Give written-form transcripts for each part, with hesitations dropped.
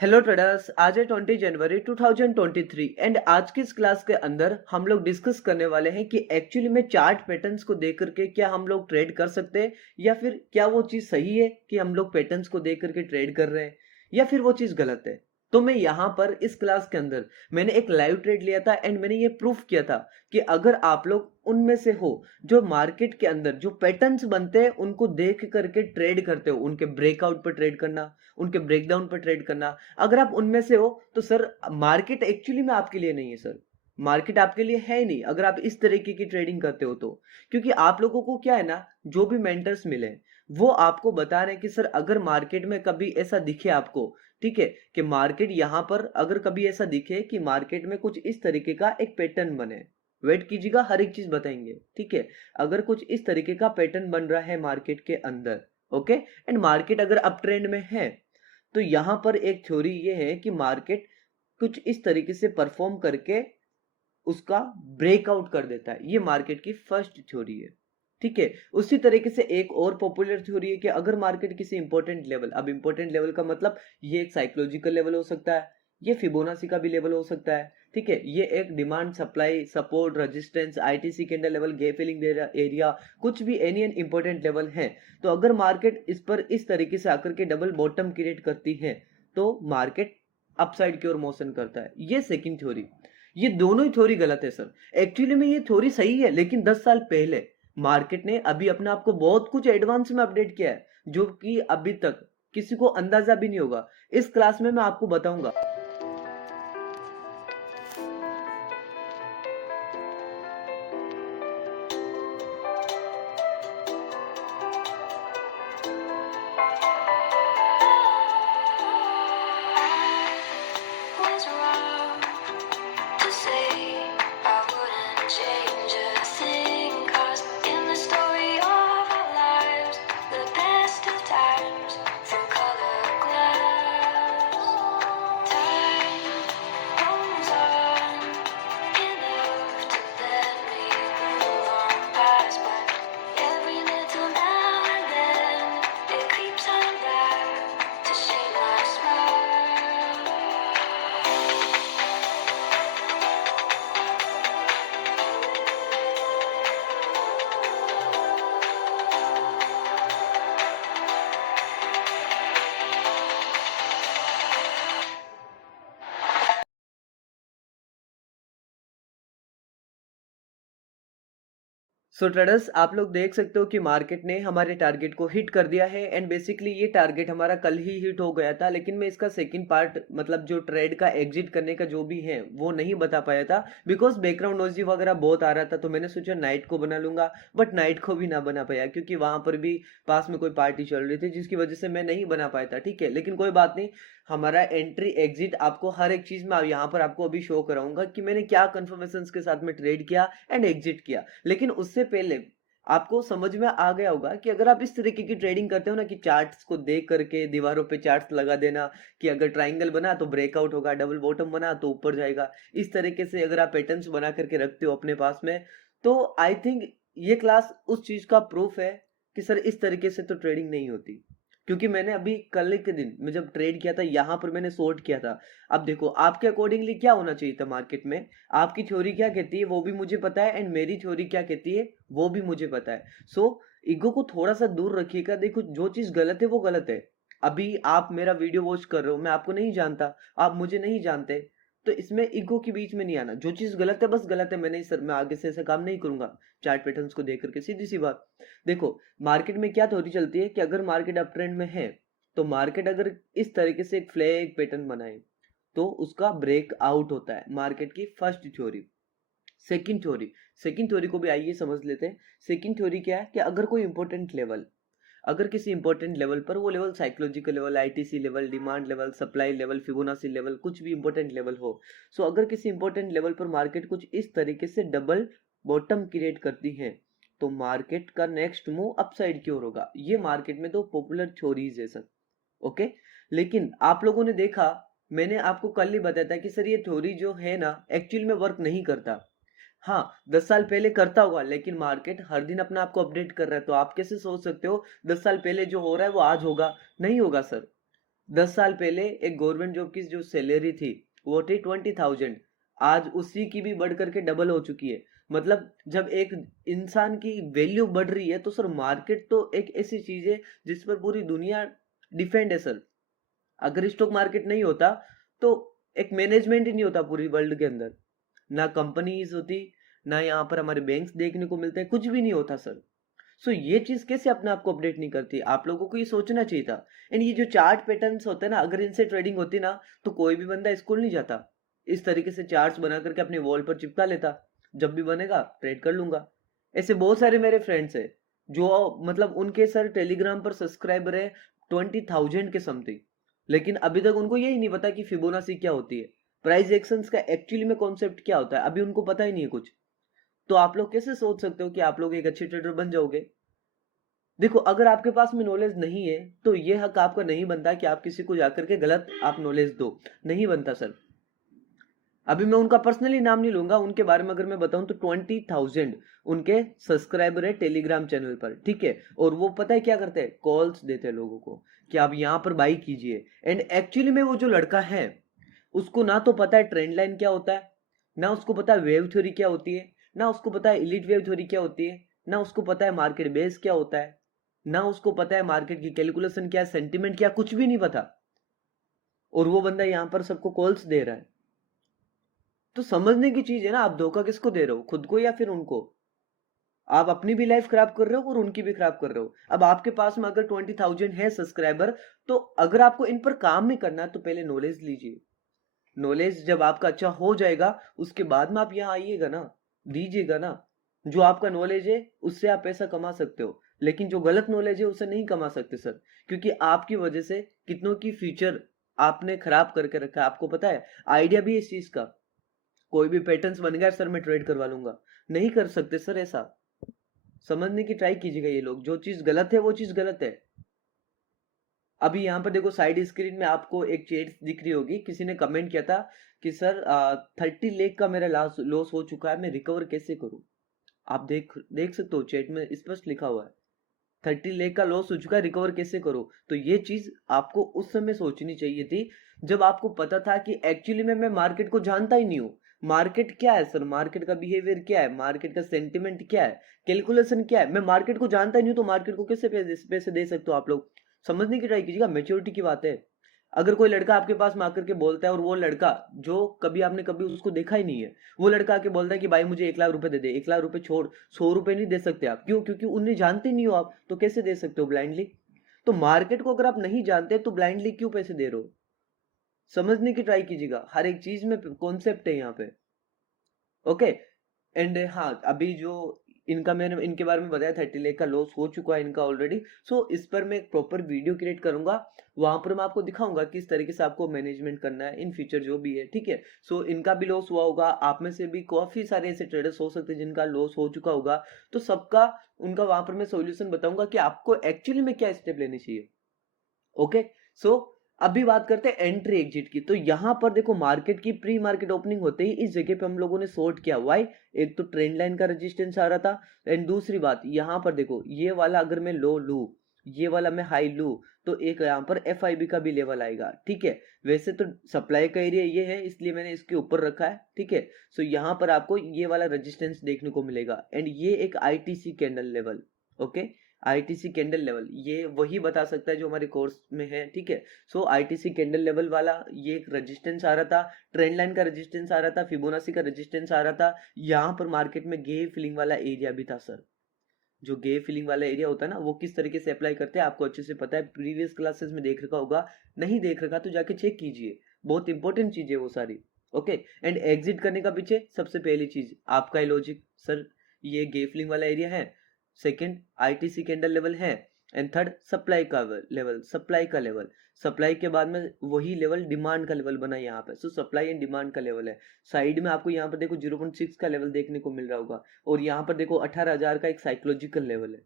Hello traders, आज है 20 जनवरी 2023 and आज की इस क्लास के अंदर हम लोग डिस्कस करने वाले हैं कि एक्चुअली में चार्ट पैटर्न्स को देख करके क्या हम लोग ट्रेड कर सकते हैं या फिर क्या वो चीज सही है कि हम लोग पैटर्न्स को देख करके ट्रेड कर रहे हैं या फिर वो चीज गलत है। तो मैं यहाँ पर इस क्लास के अंदर मैंने एक लाइव ट्रेड लिया था एंड मैंने ये प्रूफ किया था कि अगर आप लोग उनमें से हो जो मार्केट के अंदर जो पैटर्न्स बनते हैं उनको देख करके ट्रेड करते हो, उनके ब्रेकआउट पर ट्रेड करना, उनके ब्रेकडाउन पर ट्रेड करना, अगर आप उनमें से हो तो सर मार्केट एक्चुअली में आपके लिए नहीं है सर। मार्केट आपके लिए है ही नहीं अगर आप इस तरीके की ट्रेडिंग करते हो तो। क्योंकि आप लोगों को क्या है ना, जो भी मेंटर्स मिले वो आपको बता रहे हैं कि सर अगर मार्केट में कभी ऐसा दिखे आपको, ठीक है, कि मार्केट यहां पर अगर कभी ऐसा दिखे कि मार्केट में कुछ इस तरीके का एक पैटर्न बने, वेट कीजिएगा, हर एक चीज बताएंगे, ठीक है। अगर कुछ इस तरीके का पैटर्न बन रहा है मार्केट के अंदर, ओके, एंड मार्केट अगर अप ट्रेंड में है तो यहां पर एक थ्योरी ये है कि मार्केट कुछ इस तरीके से परफॉर्म करके उसका ब्रेकआउट कर देता है। ये मार्केट की फर्स्ट थ्योरी है, ठीक है। उसी तरीके से एक और पॉपुलर थ्योरी है कि अगर मार्केट किसी इंपॉर्टेंट लेवल, अब इंपॉर्टेंट लेवल का मतलब ये एक साइकोलॉजिकल लेवल हो सकता है, ये फिबोनाची का भी लेवल हो सकता है, ठीक है, ये एक demand supply support resistance ITC candle level gap filling area, कुछ भी एनी एन इंपॉर्टेंट लेवल है। तो अगर मार्केट इस पर इस तरीके से आकर के डबल बॉटम क्रिएट करती है तो मार्केट अपसाइड की ओर मोशन करता है। ये सेकंड थ्योरी। ये दोनों ही थ्योरी गलत है सर। एक्चुअली में ये थ्योरी सही है लेकिन 10 साल पहले मार्केट ने अभी अपने आप को बहुत कुछ एडवांस में अपडेट किया है जो कि अभी तक किसी को अंदाजा भी नहीं होगा। इस क्लास में मैं आपको बताऊंगा। Was wrong to say I wouldn't change a thing, 'cause in the story of our lives, the best of times through color glass. Time goes on enough to let me move on past, but every little now and then it creeps on back to shake my smile. So traders, आप लोग देख सकते हो कि market ने हमारे target को hit कर दिया है एंड बेसिकली ये टारगेट हमारा कल ही हिट हो गया था, लेकिन मैं इसका सेकंड पार्ट मतलब जो ट्रेड का एग्जिट करने का जो भी है वो नहीं बता पाया था बिकॉज बैकग्राउंड नॉइज वगैरह बहुत आ रहा था। तो मैंने सोचा नाइट को बना लूंगा, बट नाइट को भी ना बना पाया क्योंकि वहां पर भी पास में कोई पार्टी चल रही थी जिसकी वजह से मैं नहीं बना पाया था, ठीक है। लेकिन कोई बात नहीं, हमारा एंट्री एग्जिट आपको हर एक चीज में यहाँ पर आपको अभी शो कराऊंगा कि मैंने क्या कंफर्मेशन के साथ में ट्रेड किया एंड एग्जिट किया। लेकिन उससे पहले आपको समझ में आ गया होगा कि अगर आप इस तरीके की ट्रेडिंग करते हो ना कि चार्ट्स को देख करके दीवारों पे चार्ट्स लगा देना कि अगर ट्राइंगल बना तो ब्रेकआउट होगा, डबल बॉटम बना तो ऊपर जाएगा, इस तरीके से अगर आप पैटर्न्स बना करके रखते हो अपने पास में, तो आई थिंक ये क्लास उस चीज का प्रूफ है कि सर इस तरीके से तो ट्रेडिंग नहीं होती। क्योंकि मैंने अभी कल के दिन मैं जब ट्रेड किया था यहां पर मैंने शॉर्ट किया था। अब देखो आपके अकॉर्डिंगली क्या होना चाहिए था मार्केट में, आपकी थ्योरी क्या कहती है वो भी मुझे पता है एंड मेरी थ्योरी क्या कहती है वो भी मुझे पता है। सो ईगो को थोड़ा सा दूर रखिएगा। देखो जो चीज गलत है वो गलत है। अभी आप मेरा वीडियो वॉच कर रहे हो, मैं आपको नहीं जानता, आप मुझे नहीं जानते, तो इसमें ईगो के बीच में नहीं आना। जो चीज गलत है बस गलत है, मैं नहीं सर मैं आगे से ऐसा काम नहीं करूंगा चार्ट पैटर्न्स को देख करके, सीधी सी बात। देखो मार्केट में क्या थ्योरी चलती है कि अगर मार्केट अप ट्रेंड में है तो मार्केट अगर इस तरीके से एक फ्लैग पैटर्न बनाए तो उसका ब्रेक आउट होता है, मार्केट की फर्स्ट थ्योरी। सेकंड थ्योरी को भी आइए समझ लेते हैं। सेकंड थ्योरी क्या है कि अगर कोई इंपॉर्टेंट लेवल, अगर किसी इंपॉर्टेंट लेवल पर, वो level psychological level, ITC level, demand level, supply level, Fibonacci level, कुछ भी इंपॉर्टेंट लेवल हो, सो अगर किसी इंपॉर्टेंट लेवल पर मार्केट कुछ इस तरीके से डबल बॉटम क्रिएट करती है तो मार्केट का नेक्स्ट मूव अपसाइड की ओर होगा। ये मार्केट में दो पॉपुलर थ्योरीज है सर, ओके। लेकिन आप लोगों ने देखा, मैंने आपको कल ही बताया था कि सर ये थ्योरी जो है ना एक्चुअल में वर्क नहीं करता। हाँ, 10 साल पहले करता होगा लेकिन मार्केट हर दिन अपना आपको अपडेट कर रहा है, तो आप कैसे सोच सकते हो 10 साल पहले जो हो रहा है वो आज होगा? नहीं होगा सर। 10 साल पहले एक गवर्नमेंट जॉब की जो सैलरी थी वो थी 20,000। आज उसी की भी बढ़ करके डबल हो चुकी है। मतलब जब एक इंसान की वैल्यू बढ़ रही है तो सर मार्केट तो एक ऐसी चीज है जिस पर पूरी दुनिया डिपेंड है सर। अगर स्टॉक मार्केट नहीं होता तो एक मैनेजमेंट ही नहीं होता पूरी वर्ल्ड के अंदर, ना कंपनीज होती, ना यहाँ पर हमारे बैंक्स देखने को मिलते हैं, कुछ भी नहीं होता सर। सो ये चीज कैसे अपने आप को अपडेट नहीं करती? आप लोगों को ये सोचना चाहिए था। एंड ये जो चार्ट पैटर्न्स होते हैं ना, अगर इनसे ट्रेडिंग होती ना तो कोई भी बंदा स्कूल नहीं जाता, इस तरीके से चार्ट्स बना करके अपने वॉल पर चिपका लेता, जब भी बनेगा ट्रेड कर लूंगा। ऐसे बहुत सारे मेरे फ्रेंड्स है जो मतलब उनके सर टेलीग्राम पर सब्सक्राइबर है 20,000 के समथिंग, लेकिन अभी तक उनको यही नहीं पता कि फिबोनाची क्या होती है, प्राइस एक्शंस का एक्चुअली में कॉन्सेप्ट क्या होता है, अभी उनको पता ही नहीं है कुछ। तो आप लोग कैसे सोच सकते हो कि आप लोग एक अच्छे ट्रेडर बन जाओगे? देखो, अगर आपके पास में नॉलेज नहीं है तो ये हक आपका नहीं बनता कि आप किसी को जाकर के गलत आप नॉलेज दो, नहीं बनता सर। अभी मैं उनका पर्सनली नाम नहीं लूंगा, उनके बारे में अगर मैं बताऊं तो 20,000 उनके सब्सक्राइबर है टेलीग्राम चैनल पर, ठीक है। और वो पता है क्या करते हैं, कॉल्स देते हैं लोगों को कि आप यहाँ पर बाई कीजिए। एंड एक्चुअली में वो जो लड़का है उसको ना तो पता है ट्रेंड लाइन क्या होता है, ना उसको पता है वेव थ्योरी क्या होती है, ना उसको पता है इलीट वेव थ्योरी क्या होती है, ना उसको पता है मार्केट बेस क्या होता है, ना उसको पता है मार्केट की कैलकुलेशन क्या है, सेंटिमेंट क्या, कुछ भी नहीं पता। और वो बंदा यहां पर सबको कॉल्स दे रहा है। तो समझने की चीज है ना, आप धोखा किसको दे रहे हो, खुद को या फिर उनको? आप अपनी भी लाइफ खराब कर रहे हो और उनकी भी खराब कर रहे हो। अब आपके पास में अगर 20,000 है सब्सक्राइबर, तो अगर आपको इन पर काम नहीं करना है तो पहले नॉलेज लीजिए। नॉलेज जब आपका अच्छा हो जाएगा उसके बाद में आप यहाँ आइएगा ना, दीजिएगा ना। जो आपका नॉलेज है उससे आप पैसा कमा सकते हो, लेकिन जो गलत नॉलेज है उससे नहीं कमा सकते सर, क्योंकि आपकी वजह से कितनों की फ्यूचर आपने खराब करके रखा है। आपको पता है आइडिया भी है इस चीज का, कोई भी पैटर्न्स बन गया सर मैं ट्रेड करवा लूंगा, नहीं कर सकते सर ऐसा। समझने की ट्राई कीजिएगा, ये लोग जो चीज गलत है वो चीज गलत है। अभी यहाँ पर देखो साइड स्क्रीन में आपको एक चैट दिख रही होगी, किसी ने कमेंट किया था कि सर 30 लाख का मेरा लॉस हो चुका है, मैं रिकवर कैसे करूं? आप देख देख सकते हो चैट में स्पष्ट लिखा हुआ है 30 लाख का लॉस हो चुका है, रिकवर कैसे करो। तो ये चीज आपको उस समय सोचनी चाहिए थी जब आपको पता था कि एक्चुअली में मैं मार्केट को जानता ही नहीं हूँ। मार्केट क्या है सर, मार्केट का बिहेवियर क्या है, मार्केट का सेंटिमेंट क्या है, कैलकुलेशन क्या है, मैं मार्केट को जानता ही नहीं हूँ तो मार्केट को कैसे पैसे दे सकते हो आप लोग? समझने की ट्राई कीजिएगा, मेच्योरिटी की बात है। अगर कोई लड़का आपके पास में आकर के बोलता है और वो लड़का जो कभी आपने कभी उसको देखा ही नहीं है, वो लड़का आके बोलता है कि भाई मुझे 1 लाख रुपए दे दे, 1 लाख रुपए छोड़, 100 रुपए नहीं दे सकते आप, क्यों? क्योंकि उन्हें जानते नहीं हो आप, तो कैसे दे सकते हो ब्लाइंडली? तो मार्केट को अगर आप नहीं जानते तो ब्लाइंडली क्यों पैसे दे रहे हो? समझने की ट्राई कीजिएगा, हर एक चीज में कॉन्सेप्ट है यहाँ पे। ओके। एंड हाँ, अभी जो इनका मैंने इनके बारे में बताया 30 लाख का लॉस हो चुका है इनका ऑलरेडी। सो इस पर मैं एक प्रॉपर वीडियो क्रिएट करूंगा, वहां पर मैं आपको दिखाऊंगा किस तरीके से आपको मैनेजमेंट करना है इन फ्यूचर जो भी है, ठीक है। सो इनका भी लॉस हुआ होगा, आप में से भी काफी सारे ऐसे ट्रेडर्स हो सकते हैं जिनका लॉस हो चुका होगा, तो सबका उनका वहां पर मैं सोल्यूशन बताऊंगा कि आपको एक्चुअली में क्या स्टेप लेने चाहिए। ओके। सो अभी बात करते हैं एंट्री एग्जिट की। तो यहां पर देखो मार्केट की प्री मार्केट ओपनिंग होते ही इस जगह पे हम लोगों ने शॉर्ट किया, वाई? एक तो ट्रेंड लाइन का रेजिस्टेंस आ रहा था, एंड दूसरी बात यहां पर देखो ये वाला अगर मैं लो लू, ये वाला मैं हाई लू, तो एक यहां पर एफ का भी लेवल आएगा, ठीक है। वैसे तो सप्लाई का एरिया ये है इसलिए मैंने इसके ऊपर रखा है, ठीक है। सो यहां पर आपको ये वाला रेजिस्टेंस देखने को मिलेगा, एंड ये एक ITC candle level. Okay. ITC candle level ये वही बता सकता है जो हमारे कोर्स में है, ठीक है। सो आईटीसी कैंडल लेवल वाला ये एक रेजिस्टेंस आ रहा था, ट्रेंड लाइन का रेजिस्टेंस आ रहा था, फिबोनाची का रेजिस्टेंस आ रहा था। यहाँ पर मार्केट में गे फिलिंग वाला एरिया भी था सर। जो गे फिलिंग वाला एरिया होता है ना, वो किस तरीके से अप्लाई करते हैं आपको अच्छे से पता है, प्रीवियस क्लासेस में देख रखा होगा, नहीं देख रखा तो जाके चेक कीजिए, बहुत इंपॉर्टेंट चीज है वो सारी। ओके। एंड एग्जिट करने का पीछे सबसे पहली चीज आपका ही लॉजिक सर, ये गे फिलिंग वाला एरिया है, सेकंड आईटीसी कैंडल लेवल है, एंड थर्ड सप्लाई का लेवल, सप्लाई का लेवल, सप्लाई के बाद में वही लेवल डिमांड का लेवल बना यहाँ पे। सो सप्लाई एंड डिमांड का लेवल है। साइड में आपको यहाँ पर देखो 0.6 का लेवल देखने को मिल रहा होगा, और यहाँ पर देखो 18,000 का एक साइकोलॉजिकल लेवल है।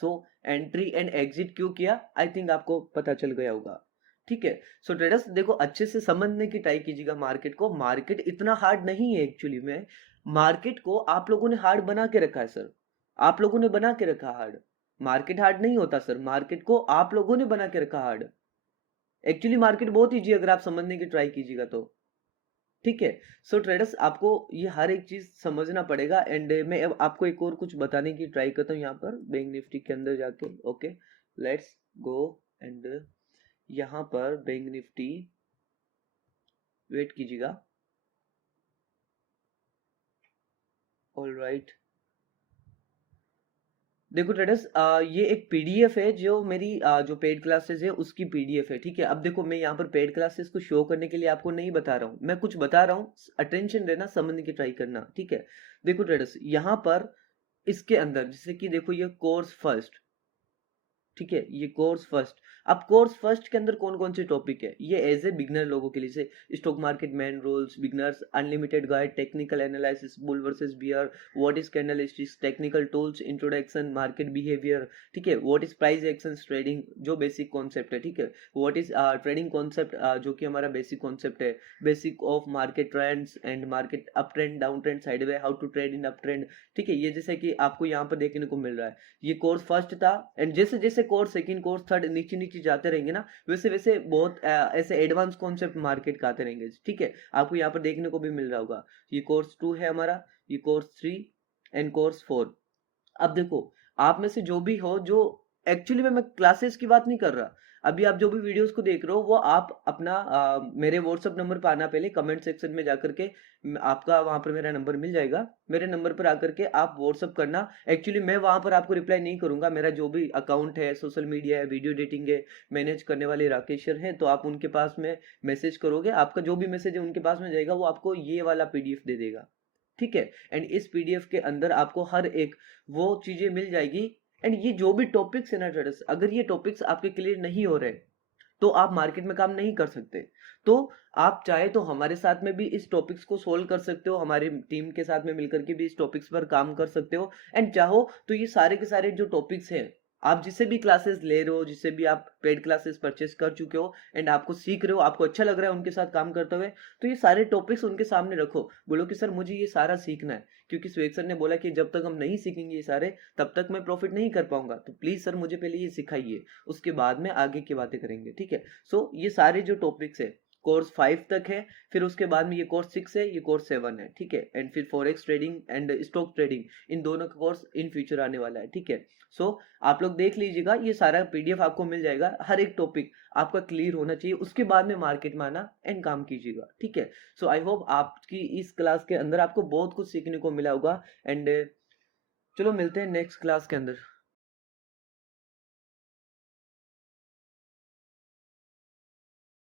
सो एंट्री एंड एग्जिट क्यों किया, आई थिंक आपको पता चल गया होगा, ठीक है। सो ट्रेडर्स देखो अच्छे से समझने की ट्राई कीजिएगा मार्केट को, मार्केट इतना हार्ड नहीं है एक्चुअली में। मार्केट को आप लोगों ने हार्ड बना के रखा है सर, आप लोगों ने बना के रखा हार्ड। मार्केट हार्ड नहीं होता सर, मार्केट को आप लोगों ने बना के रखा हार्ड। एक्चुअली मार्केट बहुत ईजी अगर आप समझने की ट्राई कीजिएगा तो, ठीक है। सो ट्रेडर्स आपको ये हर एक चीज समझना पड़ेगा। एंड मैं अब आपको एक और कुछ बताने की ट्राई करता हूँ यहाँ पर बैंक निफ्टी के अंदर जाके। Okay, let's go. एंड यहाँ पर बैंक निफ्टी, वेट कीजिएगा। ऑल राइट, देखो ट्रेडर्स, ये एक पीडीएफ है जो मेरी जो पेड क्लासेस है उसकी पीडीएफ है, ठीक है। अब देखो मैं यहाँ पर पेड क्लासेस को शो करने के लिए आपको नहीं बता रहा हूँ, मैं कुछ बता रहा हूँ, अटेंशन देना, समझने की ट्राई करना, ठीक है। देखो ट्रेडर्स, यहाँ पर इसके अंदर जैसे कि देखो ये कोर्स फर्स्ट, ठीक है, ये कोर्स फर्स्ट। अब कोर्स फर्स्ट के अंदर कौन कौन से टॉपिक है, ये एज ए बिगनर लोगों के लिए, जैसे stock market main rules, beginners, unlimited guide, technical analysis, bull versus bear, what is candlesticks, technical tools, introduction, market behaviour, ठीक है, what is price action trading, जो बेसिक कॉन्सेप्ट है, ठीक है, व्हाट इज ट्रेडिंग कॉन्सेप्ट, जो कि हमारा basic concept है, basic of market trends and market up trend, down trend, sideway, how to trade in up trend, ठीक है। ये जैसे कि आपको यहाँ पर देखने को मिल रहा है, ये कोर्स फर्स्ट था। एंड जैसे जैसे कोर्स सेकंड, कोर्स थर्ड, नीचे नीचे जाते रहेंगे ना, वैसे वैसे बहुत ऐसे एडवांस कॉन्सेप्ट मार्केट का आते रहेंगे, ठीक है। आपको यहाँ पर देखने को भी मिल रहा होगा, ये कोर्स 2 है हमारा, ये कोर्स 3 एंड कोर्स 4। अब देखो, आप में से जो भी हो, जो एक्चुअली में मैं क्लासेस की बात नहीं कर रहा, अभी आप जो भी वीडियोस को देख रहे हो वो आप अपना मेरे व्हाट्सएप नंबर पर आना, पहले कमेंट सेक्शन में जाकर के आपका वहां पर मेरा नंबर मिल जाएगा, मेरे नंबर पर आकर के आप व्हाट्सएप करना। एक्चुअली मैं वहां पर आपको रिप्लाई नहीं करूंगा, मेरा जो भी अकाउंट है, सोशल मीडिया है, वीडियो एडिटिंग है, मैनेज करने वाले राकेश सर है, तो आप उनके पास में मैसेज करोगे, आपका जो भी मैसेज है उनके पास में जाएगा, वो आपको ये वाला पीडीएफ दे देगा, ठीक है। एंड इस पीडीएफ के अंदर आपको हर एक वो चीजें मिल जाएगी। एंड ये जो भी टॉपिक्स है ना ट्रेडर्स, अगर ये टॉपिक्स आपके क्लियर नहीं हो रहे तो आप मार्केट में काम नहीं कर सकते। तो आप चाहे तो हमारे साथ में भी इस टॉपिक्स को सोल्व कर सकते हो, हमारी टीम के साथ में मिलकर के भी इस टॉपिक्स पर काम कर सकते हो। एंड चाहो तो ये सारे के सारे जो टॉपिक्स हैं, आप जिससे भी क्लासेस ले रहे हो, जिससे भी आप पेड क्लासेस परचेस कर चुके हो एंड आपको सीख रहे हो, आपको अच्छा लग रहा है उनके साथ काम करते हुए, तो ये सारे टॉपिक्स उनके सामने रखो, बोलो कि सर मुझे ये सारा सीखना है, क्योंकि स्वेग सर ने बोला कि जब तक हम नहीं सीखेंगे ये सारे, तब तक मैं प्रॉफिट नहीं कर पाऊंगा, तो प्लीज सर मुझे पहले ये सिखाइए, उसके बाद में आगे की बातें करेंगे, ठीक है। सो ये सारे जो टॉपिक्स है कोर्स 5 तक है, फिर उसके बाद में ये कोर्स 6 है, ये कोर्स 7 है, ठीक है। एंड फिर forex trading and stock trading, इन दोनों का कोर्स इन फ्यूचर आने वाला है, ठीक है। सो आप लोग देख लीजिएगा, ये सारा पीडीएफ आपको मिल जाएगा, हर एक टॉपिक आपका क्लियर होना चाहिए, उसके बाद में मार्केट में आना एंड काम कीजिएगा, ठीक है। सो आई होप आपकी इस क्लास के अंदर आपको बहुत कुछ सीखने को मिला होगा। एंड चलो मिलते हैं नेक्स्ट क्लास के अंदर।